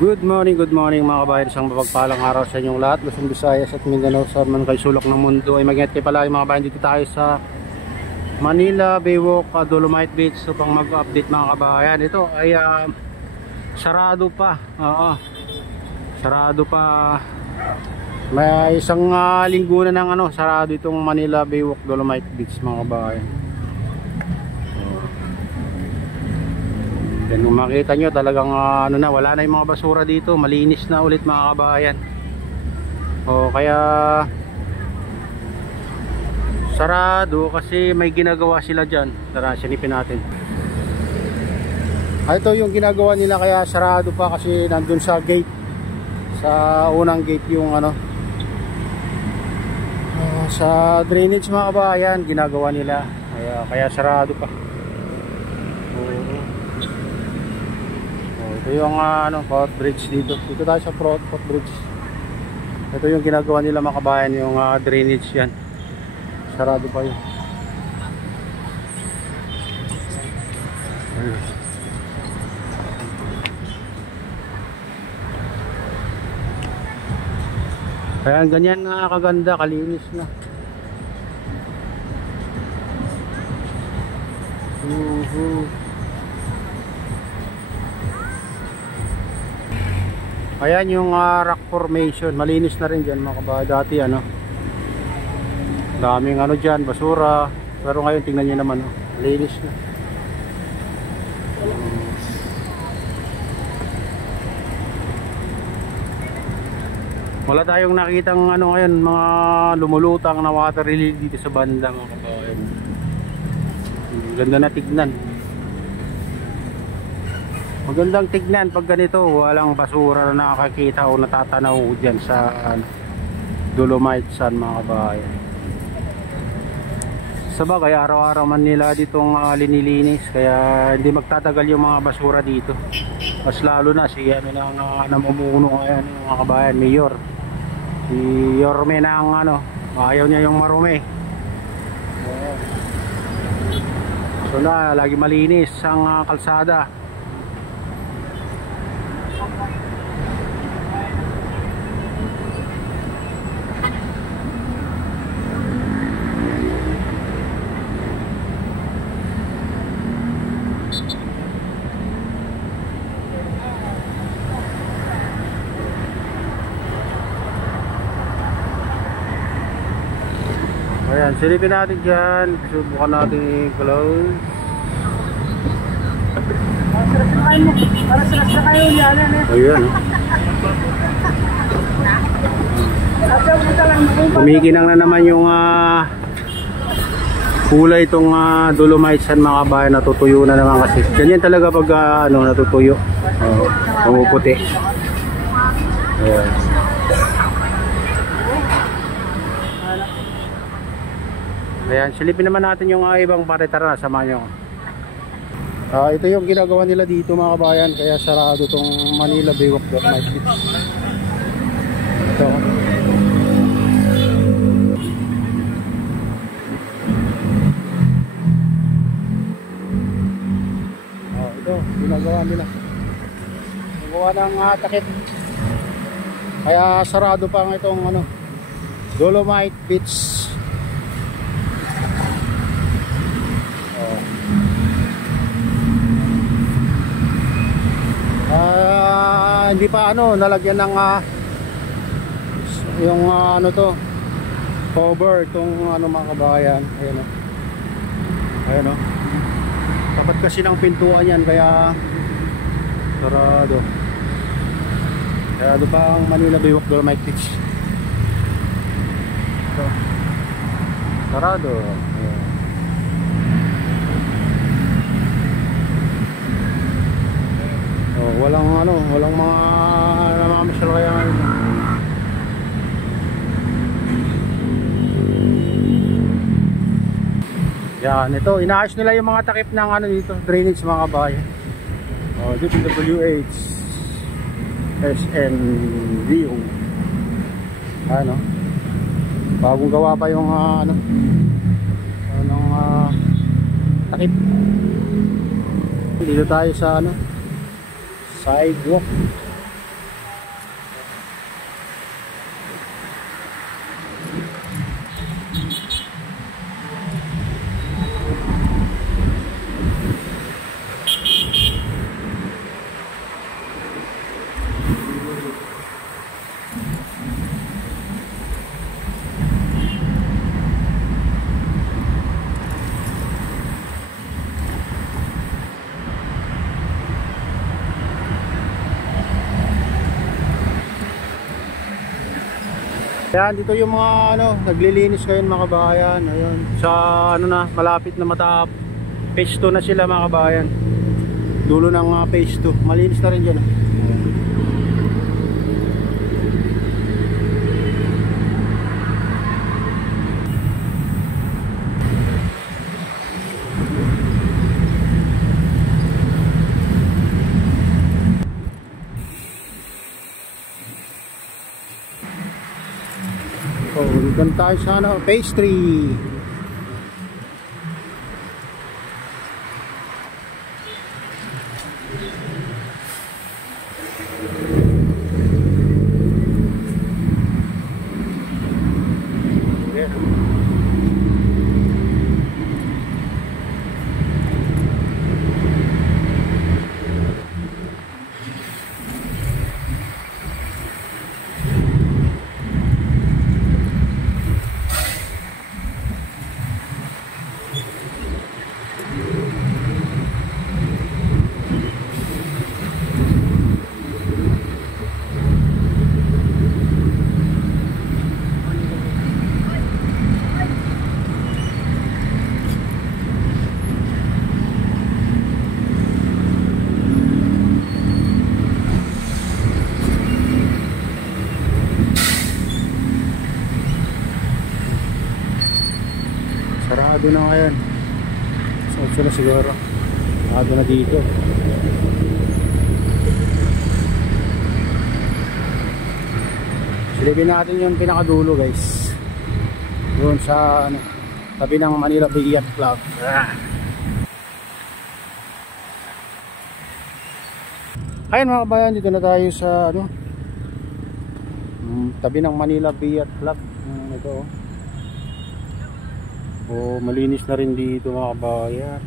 Good morning mga kabayan. Isang mapagpalang araw sa inyong lahat. Luzon, Visayas at Mindanao, sa man kay sulok ng mundo ay mag-ingat kayo palagi mga kabayan. Dito tayo sa Manila Baywalk, Dolomite Beach upang mag-update mga kabayan. Ito ay sarado pa. Sarado pa. May isang linggo na ng sarado itong Manila Baywalk, Dolomite Beach mga kabayan. Yan, kung makita nyo talagang wala na yung mga basura dito, malinis na ulit mga kabayan. Kaya sarado kasi may ginagawa sila dyan. Tara, silipin natin. Ito yung ginagawa nila, kaya sarado pa kasi nandun sa gate, sa unang gate yung sa drainage mga kabayan, ginagawa nila, kaya sarado pa. Ito yung footbridge dito. Dito tayo sa footbridge. Ito yung ginagawa nila mga kabayan, yung drainage yan. Sarado pa yun. Kaya ganyan nga kaganda, kalinis na. Ayan yung rock formation, malinis na rin dyan mga kabayan. Dati daming dyan, basura. Pero ngayon tingnan nyo naman, malinis na. Wala tayong nakitang ngayon, mga lumulutang na water lily dito sa banda mga kabayan. Ganda na tignan. Magandang tignan pag ganito, walang basura na nakakita o natatanaw dyan sa Dolomite Sun mga kabayan. Sabagay araw-araw man nila ditong linilinis, kaya hindi magtatagal yung mga basura dito. Mas lalo na si namumuno ngayon mga kabayan, Mayor. Si Yorme na ayaw niya yung marumi. So lagi malinis ang kalsada. Ayan, silipin natin dyan. Subukan natin i-close. Ayan, kumikinang na naman yung kulay itong Dolomite Sun mga kabayan. Natutuyo na naman kasi. Ganyan talaga pag natutuyo. Pumuputi. Ayan. Ayan, silipin naman natin yung ibang parte. Tara, samahan nyo. Ito yung ginagawa nila dito mga kabayan, kaya sarado tong Manila Baywalk Dolomite Beach. Ito. Ito, ginagawa nila. Ginagawa ng takip. Kaya sarado pa ang itong Dolomite Beach. Hindi pa nalagyan ng yung to cover itong mga kabayan. Ayan tapat kasi ng pintuan yan, kaya sarado pa ang Manila Baywalk Dolomite Beach. Ito sarado. Ayan. Walang mga namamasyal kaya ngayon. Yan, ito inaayos nila yung mga takip ng dito, drainage mga kabayan. DPWH SNVO. Bagong gawa pa yung takip. Dito tayo sa sidewalk. Ayan, dito yung mga naglilinis ngayon mga kabayan. Ayun, sa malapit na phase 2 na sila mga kabayan. Dulo ng phase 2. Malinis na rin dyan. Doon tayo sa phase 3. Sarado na ngayon. So na siguro. Sarado na dito. Silipin natin yung pinakadulo guys. Doon sa tabi ng Manila Billiard Club. Ayun mga kabayan, dito na tayo sa tabi ng Manila Billiard Club. Ito malinis na rin dito mga kabayan.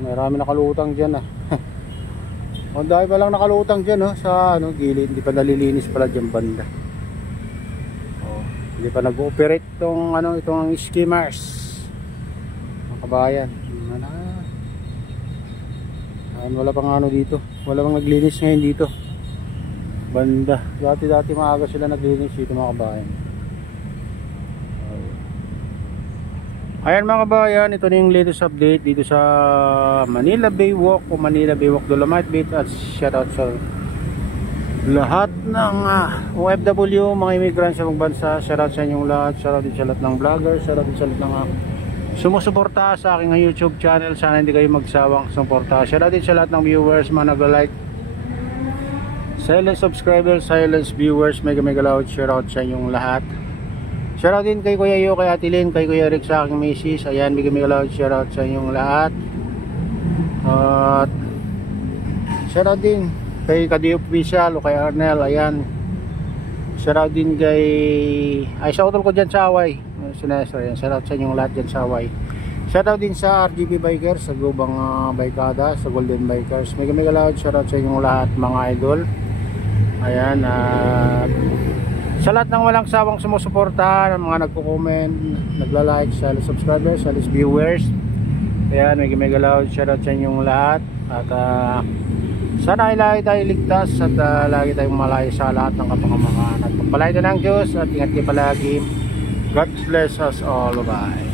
Marami nakalutang dyan dahil pa lang nakalutang dyan sa gilid. Hindi pa nalilinis pala dyan banda. Hindi pa nag-ooperate itong skimmers mga kabayan. Wala pang dito. Wala pang naglinis ngayon dito banda. Dati maaga sila naglinis dito mga kabayan. Ayan mga kabayan, ito na yung latest update dito sa Manila Bay Walk o Manila Bay Walk Dolomite Beach. At shoutout sa lahat ng OFW, mga immigrants sa mga bansa. Shoutout sa inyong lahat. Shoutout din sa lahat ng vloggers. Shoutout din sa lahat ng sumusuporta sa aking YouTube channel. Sana hindi kayo magsawang suporta. Shoutout din sa lahat ng viewers, mga nagla-like, silent subscribers, silent viewers. Mega loud shoutout sa inyong lahat. Shoutout din kay Kuya Yo, kay Ate Lynn, kay Kuya Rick sa aking misis. Ayan, mega loud shoutout sa inyong lahat. At shoutout din kay Kadi Official o kay Arnel. Ayan, shoutout din kay shoutout ko dyan sa Hawaii. Ayan, shoutout sa inyong lahat dyan sa Hawaii. Shoutout din sa RGB Bikers, sa Gubang Baykada, sa Golden Bikers. Mega loud shoutout sa inyong lahat mga idol. Ayan, sa lahat ng walang sawang sumusuporta, ng mga nagko-comment, nagla-like, sa subscribers, sa viewers. Ayan, mega loud shoutout sa inyong lahat. At sana ay lagi tayo ligtas at lagi tayong malayo sa lahat ng kapangamakan. At pagpalain ng Diyos at ingat kayo palagi. God bless us all. Bye.